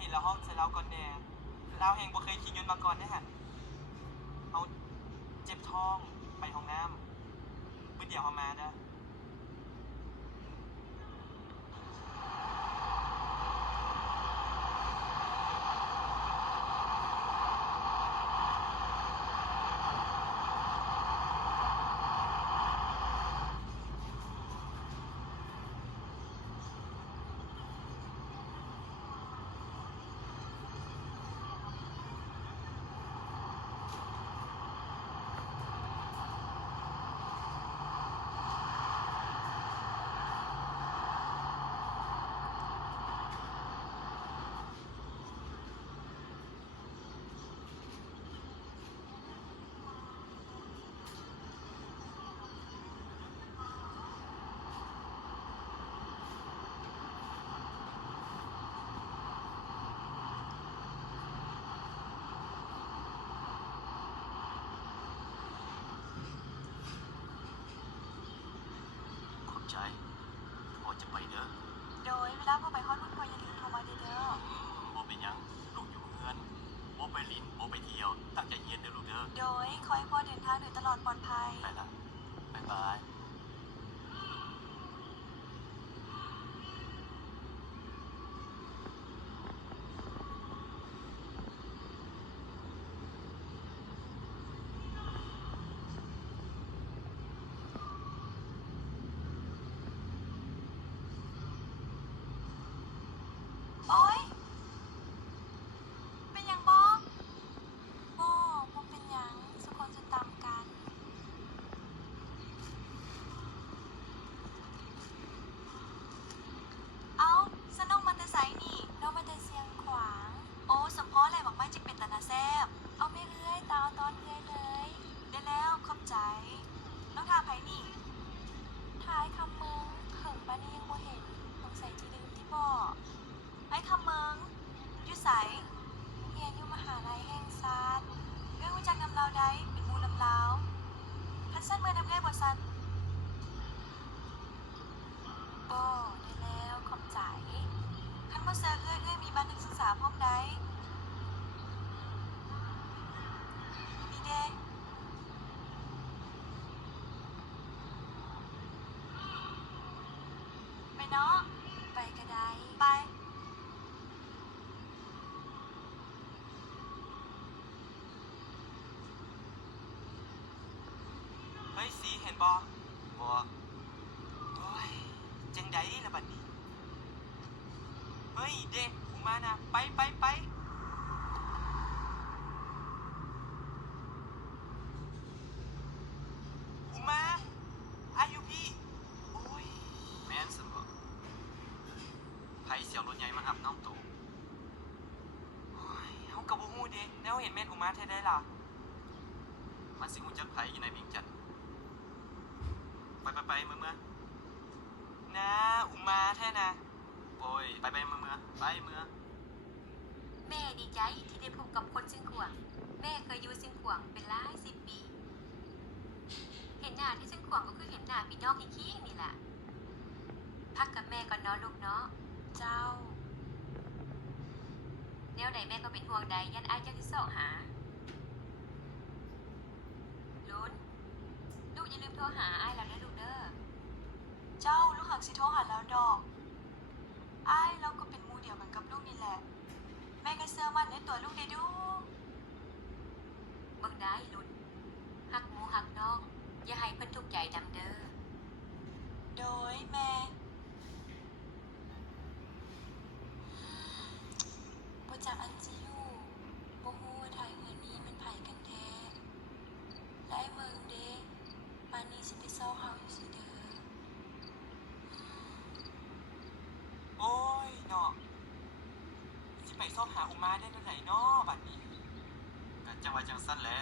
เห็นแล้วห้องใส่เราก่อนแน่เราแหงบ่เคยขี่ยนต์มาก่อนได้ฮะเอาเจ็บท้องไปห้องน้ำมื้อเดียวเอามาเด้อขอบใจพอจะไปเด้อโดยเวลาพอไปฮอดพุ่นพออย่าลืมโทรมาเด้อบ่เป็นหยังลูกอยู่เพื่อนบ่ไปลินบ่ไปเที่ยวตั้งใจเรียนเด้อลูกเด้อโดยขอให้พ่อเดินทางโดยตลอดปลอดภัยไปละบ๊ายบายโอ๊ยเป็นหยังบ่เป็นหยังสุคนจะตามกันเอ้าสนองมันแต่ไสนี่น้องมาแต่เสียงขวางโอ้สมพอแหละบอกไม่จะเป็นตานาแซบเอาไม่เอื้อยตาตอนเอื้อยเลยได้แล้วขอบใจน้องทาไผนี่ท้ายคำเมืองเขิงปานนี้ยังบ่เห็นสงสัยที่ลืมที่บ่ไอ้คำเมืองอยู่ไสเรียนอยู่มหาลัยแห่งศาสตร์เรื่องรู้จักนำเราได้เป็นหมู่นำลาวคันสั้นเมื่อนำเอื้อยบ่สั้นบ่ได้แล้วขอบใจคันบ่เซอเอื้อยมีบัตรนักศึกษาพร้อมได้นี่เด้ไปเนาะไปก็ได้ไปเฮ้ยสีเห็นบ่บ่โอ้ยจังไดล่ะบัดนี้เฮ้ยเด็กกูมานะไปกูมาอายุพี่โอ้ยแม่นซั่นบ่ไผสิเอารถใหญ่มารับน้องโตโอ้ยเฮาก็บ่ฮู้เด้แล้วเห็นแม่นอุมาแท้ได้ล่ะมันสิฮู้จักไผอยู่ในเวียงจันทน์ไปเมื่อนะอุมาแท้นะโอ้ยไปเมื่อไปเมื่อแม่ดีใจที่ได้พบกับคนเชียงขวางแม่เคยอยู่เชียงขวางเป็นหลาย10 ปีเห็นหน้าที่เชียงขวางก็คือเห็นหน้าพี่น้องขี้ๆนี่แหละพักกับแม่ก่อนเนาะลูกเนาะเจ้าแนวไหนแม่ก็เป็นห่วงใดยันอ้ายเจ้าที่เสาะหาลุ้นลูกอย่าลืมโทรหาอ้ายแล้วนะลูกเด้อเจ้าลูกหักสิโทรหาแล้วดอกอ้ายเราก็เป็นหมู่เดียวกันกับลูกนี่แหละแม่ก็เชื่อมั่นในตัวลูกได้ดูเบิ่งได้ลุ้นหักหมูหักน้องอย่าให้เพิ่นทุกข์ใจนำเด้อโดยแม่บ่จักอันสิอยู่บ่ฮู้ว่าทายเฮือนนี้มันไผกันแท้และไอ้เมืองเด้ปานนี้สิไปเซาเฮาอยู่สิเด้อโอ้ยเนาะสิไปซอกหาอุมาได้จังไดเนาะบัดนี้ก็จังว่าจังซั่นแหละ